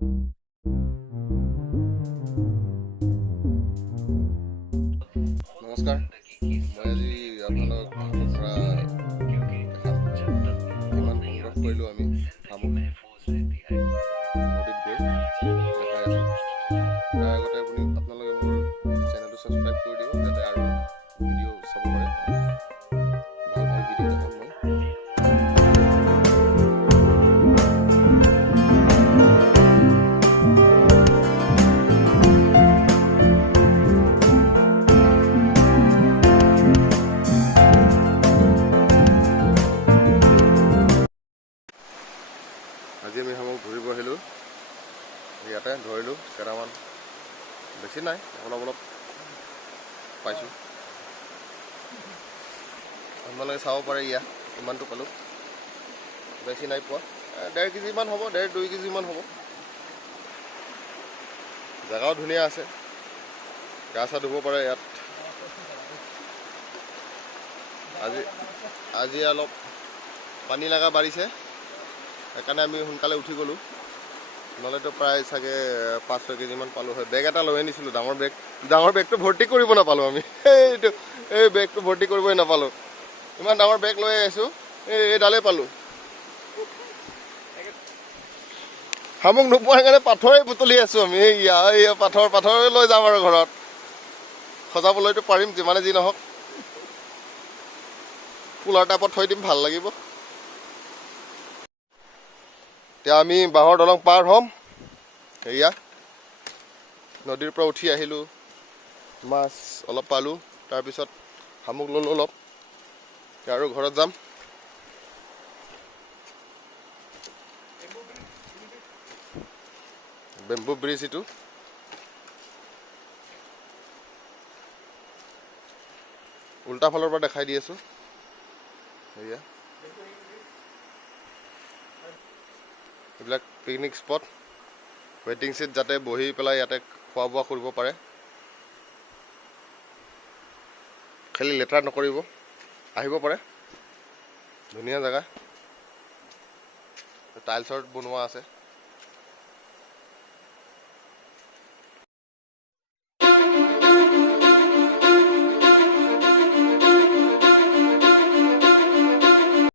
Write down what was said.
নমস্কাৰ, মই আজি আপোনালোকক শামুক ধৰা দেখাম। কিমান সংগ্ৰহ কৰিলোঁ আমি শামুক নদীত গৈ দেখাই আছোঁ। তাৰ আগতে আপোনালোকে মোৰ চেনেলটো ছাবস্ক্ৰাইব কৰি দিব, যাতে আৰু ভিডিঅ' চাব পাৰে। ভাল ভাল ভিডিঅ' দেখাম মই। আজি আমি শামুক ধৰিব আহিলোঁ, ইয়াতে ধৰিলোঁ কেইটামান, বেছি নাই, অলপ অলপ পাইছোঁ। আপোনালোকে চাব পাৰে, ইয়াত ইমানটো পালোঁ, বেছি নাই পোৱা। 1.5 কেজিমান হ'ব, 1.5-2 কেজিমান হ'ব। জেগাও ধুনীয়া আছে, গা চা ধুব পাৰে ইয়াত। আজি অলপ পানী লগা বাঢ়িছে, সেইকাৰণে আমি সোনকালে উঠি গ'লোঁ, নহ'লেতো প্ৰায় চাগে 5-6 কেজিমান পালোঁ হয়। বেগ এটা লৈ আনিছিলোঁ, ডাঙৰ বেগটো ভৰ্তি কৰিব নাপালোঁ আমি। এই বেগটো ভৰ্তি কৰিবই নাপালোঁ, ইমান ডাঙৰ বেগ লৈ আহিছোঁ, এইডালেই পালোঁ। শামুক নোপোৱাৰ কাৰণে পাথৰেই বুটলি আছোঁ আমি। এই পাথৰে লৈ যাম আৰু ঘৰত সজাবলৈতো পাৰিম, যিমানে যি নহওক। কুলাৰ টাইপত থৈ দিম, ভাল লাগিব। এতিয়া আমি বাঁহৰ দলং পাৰ হ'ম। এয়া নদীৰ পৰা উঠি আহিলোঁ, মাছ অলপ পালোঁ, তাৰপিছত শামুক ল'লোঁ অলপ, আৰু ঘৰত যাম। বেম্বু ব্ৰিজ এইটো। উল্টা ফালৰ পৰা দেখাই দি আছোঁ। এয়া এইবিলাক পিকনিক স্পট, ৱেটিং ছিট, যাতে বহি পেলাই ইয়াতে খোৱা বোৱা কৰিব পাৰে। খালি লেতেৰা নকৰিব, আহিব পাৰে, ধুনীয়া জেগা। টাইলছৰ বনোৱা আছে।